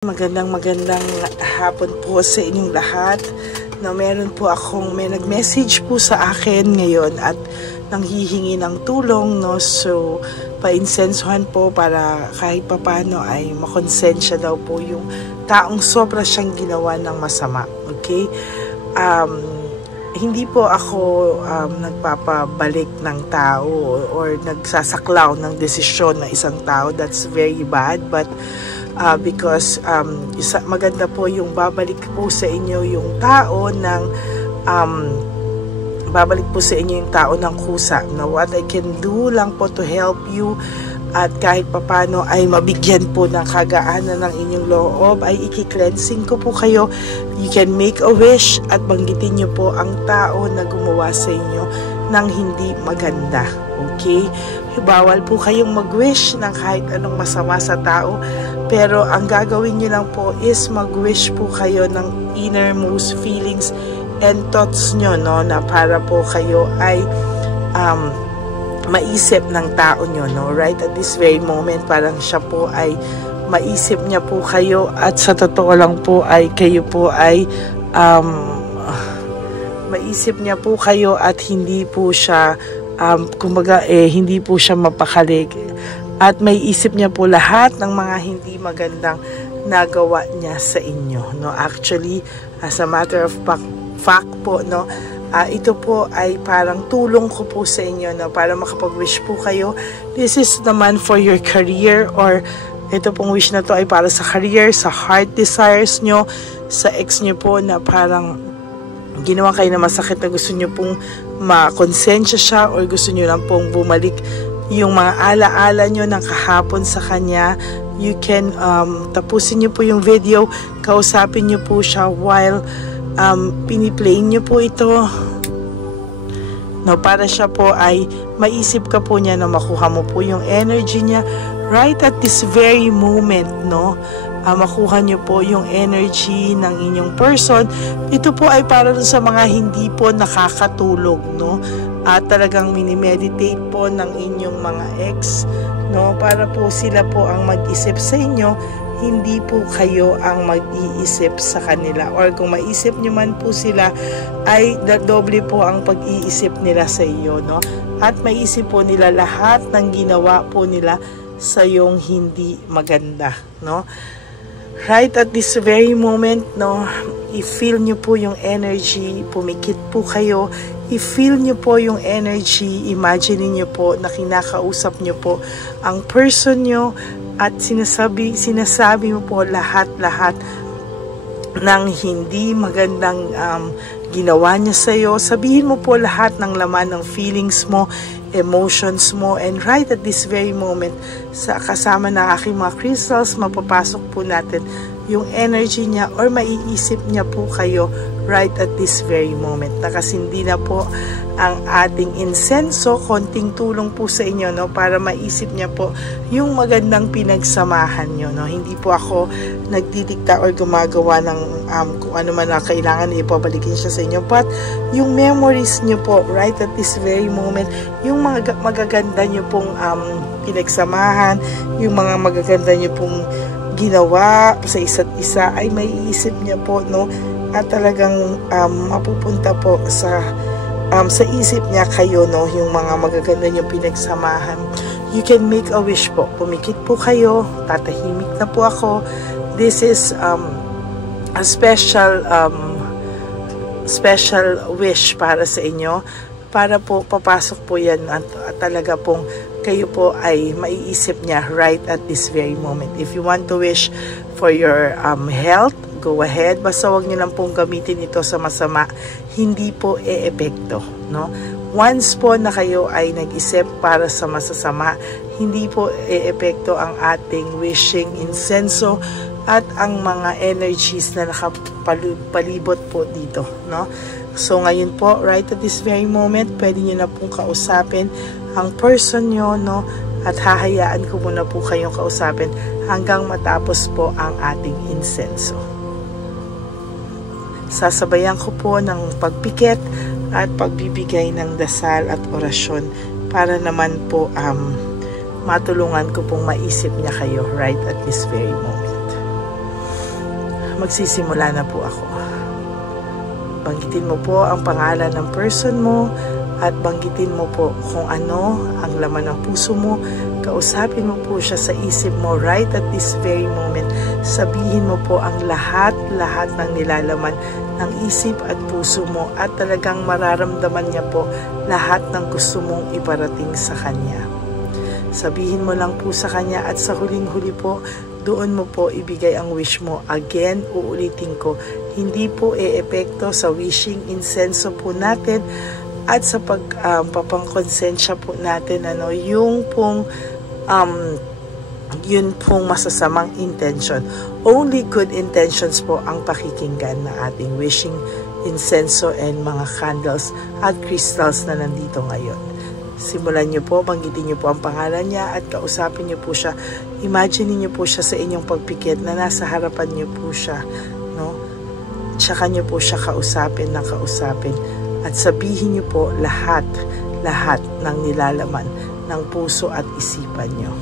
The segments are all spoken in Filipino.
Magandang hapon po sa inyong lahat. Meron po may nag-message po sa akin ngayon at nanghihingi ng tulong, no? So painsensuhan po para kahit papano ay makonsensya daw po yung taong sobra siyang ginawa ng masama. Okay? Hindi po ako nagpapabalik ng tao or nagsasaklaw ng desisyon ng isang tao. That's very bad, but because maganda po yung babalik po sa inyo yung tao ng kusa. Now, what I can do lang po to help you at kahit papano ay mabigyan po ng kagaanan ng inyong loob ay iki-cleansing ko po kayo. You can make a wish at banggitin nyo po ang tao na gumawa sa inyo ng hindi maganda. Okay? Bawal po kayong mag-wish ng kahit anong masama sa tao, pero ang gagawin nyo lang po is mag-wish po kayo ng innermost feelings and thoughts nyo, no, na para po kayo ay maisip ng tao nyo, no, right at this very moment. Parang siya po ay maisip niya po kayo at sa totoo lang po ay kayo po ay maisip niya po kayo at hindi po siya kumbaga hindi po siya mapakali at may isip niya po lahat ng mga hindi magandang nagawa niya sa inyo, no. Actually, as a matter of fact po, no, ito po ay parang tulong ko po sa inyo, no, para makapag-wish po kayo. This is naman for your career, or ito pong wish na to ay para sa career, sa heart desires nyo, sa ex nyo po na parang ginawa kayo na masakit na gusto nyo pong makonsensya siya, or gusto nyo lang pong bumalik yung mga alaala nyo ng kahapon sa kanya. You can tapusin nyo po yung video, kausapin nyo po siya while piniplay nyo po ito, no, para siya po ay maisip ka po niya na makuha mo po yung energy niya right at this very moment, no. Makuha nyo po yung energy ng inyong person. Ito po ay para sa mga hindi po nakakatulog, no, at talagang minimeditate po ng inyong mga ex, no, para po sila po ang mag-isip sa inyo, hindi po kayo ang mag-iisip sa kanila. Or kung maisip nyo man po sila, ay doble po ang pag-iisip nila sa iyo, no, at maisip po nila lahat ng ginawa po nila sa yung hindi maganda, no. Right at this very moment, no, i-feel nyo po yung energy, pumikit po kayo, i-feel nyo po yung energy, imagine nyo po na kinakausap nyo po ang person nyo at sinasabi mo po lahat ng hindi magandang ginawa niya sa'yo. Sabihin mo po lahat ng laman ng feelings mo, emotions mo, and right at this very moment, sa kasama ng aking mga crystals, mapapasok po natin yung energy niya or maiisip niya po kayo right at this very moment. Nakasindi na po ang ating insenso, konting tulong po sa inyo, no, para maisip niya po yung magandang pinagsamahan nyo, no. Hindi po ako nagdidikta or gumagawa ng kung ano man na kailangan ipabalikin siya sa inyo, but yung memories nyo po right at this very moment, yung mga magaganda nyo pong pinagsamahan, yung mga magaganda nyo pong ginawa sa isa't isa ay maiisip niya po, no, at talagang mapupunta po sa isip niya kayo, no, yung mga magaganda niyong pinagsamahan. You can make a wish po. Pumikit po kayo, tatahimik na po ako. This is a special wish para sa inyo, para po papasok po yan at talaga pong kayo po ay maiisip niya right at this very moment. If you want to wish for your health, go ahead. Basta wag niyo lang pong gamitin ito sa masama. Hindi po e-epekto, no? Once po na kayo ay nag-isip para sa masasama, hindi po e-epekto ang ating wishing insenso at ang mga energies na nakapalibot po dito, no? So ngayon po, right at this very moment, pwede niyo na pong kausapin ang person nyo, no, at hahayaan ko muna po kayong kausapin hanggang matapos po ang ating insenso. Sasabayan ko po ng pagpikit at pagbibigay ng dasal at orasyon para naman po matulungan ko pong maisip niya kayo right at this very moment. Magsisimula na po ako. Banggitin mo po ang pangalan ng person mo at banggitin mo po kung ano ang laman ng puso mo. Kausapin mo po siya sa isip mo right at this very moment. Sabihin mo po ang lahat ng nilalaman ng isip at puso mo at talagang mararamdaman niya po lahat ng gusto mong iparating sa kanya. Sabihin mo lang po sa kanya at sa huling-huli po, doon mo po ibigay ang wish mo. Again, uulitin ko, hindi po e-epekto sa wishing insenso po natin at sa papangkonsensya po natin, yung pong yun pong masasamang intention. Only good intentions po ang pakikinggan ng ating wishing insenso and mga candles at crystals na nandito ngayon. Simulan niyo po, banggitin niyo po ang pangalan niya at kausapin niyo po siya. Imagine niyo po siya sa inyong pagpikit na nasa harapan niyo po siya, no? Tsaka niyo po siya kausapin at sabihin niyo po lahat ng nilalaman ng puso at isipan niyo.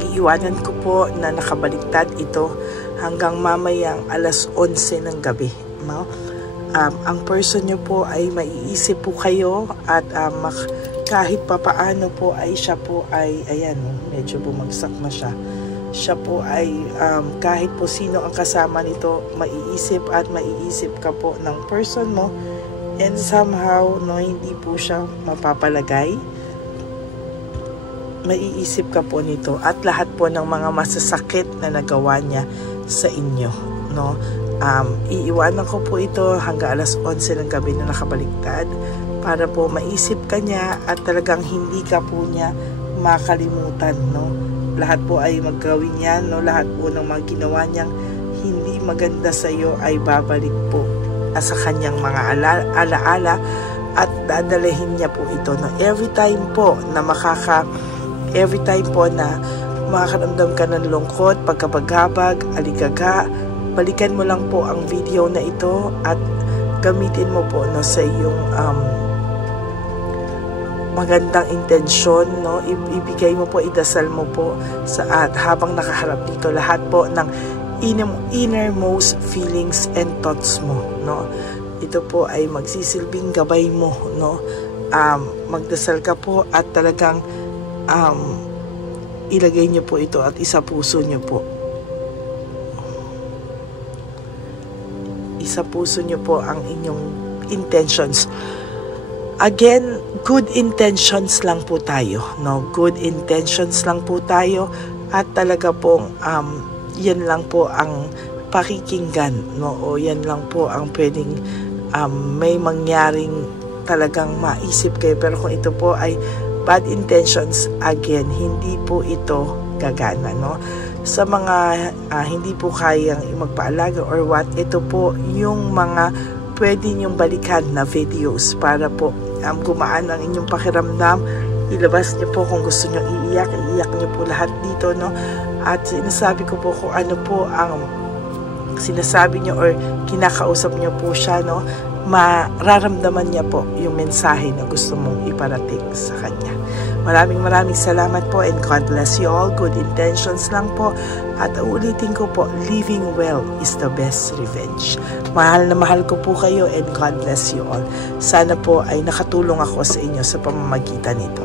iiwanan ko po na nakabaliktad ito hanggang mamayang alas 11 ng gabi, no? Ang person nyo po ay maiisip po kayo at kahit papaano po ay siya po ay, ayan, medyo bumagsak na siya. Siya po ay kahit po sino ang kasama nito, maiisip at maiisip ka po ng person mo, and somehow, no, hindi po siya mapapalagay. Maiisip ka po nito at lahat po ng mga masasakit na nagawa niya sa inyo, no? Iiwanan ko po ito hanggang alas 11 ng gabi na nakabaliktad para po maisip ka niya at talagang hindi ka po niya makalimutan, no? Lahat po ay maggawin yan, no? Lahat po ng mga ginawa niyang hindi maganda sa iyo ay babalik po sa kanyang mga alaala at dadalahin niya po ito, no? Every time po na makakaramdam ka ng lungkot, pagkabagabag, aligaga, balikan mo lang po ang video na ito at gamitin mo po, no, sa iyong magandang intensyon, no? Ibigay mo po, idasal mo po at habang nakaharap dito lahat po ng innermost feelings and thoughts mo, no? Ito po ay magsisilbing gabay mo, no? Magdasal ka po at talagang ilagay niyo po ito at isa puso niyo po. Isa puso niyo po ang inyong intentions. Again, good intentions lang po tayo, no? Good intentions lang po tayo at talaga pong yan lang po ang pakikinggan, no? O yan lang po ang pwedeng may mangyaring talagang maisip kayo. Pero kung ito po ay bad intentions, again, hindi po ito gagana, no? Sa mga hindi po kayang magpaalaga or what, ito po yung mga pwede niyong balikan na videos para po gumaan ang inyong pakiramdam. Ilabas niyo po kung gusto niyo iiyak niyo po lahat dito, no? At sinasabi ko po kung ano po ang sinasabi niyo or kinakausap niyo po siya, no? Mararamdaman niya po yung mensahe na gusto mong iparating sa kanya. Maraming salamat po and God bless you all. Good intentions lang po. At ulitin ko po, living well is the best revenge. Mahal na mahal ko po kayo and God bless you all. Sana po ay nakatulong ako sa inyo sa pamamagitan nito.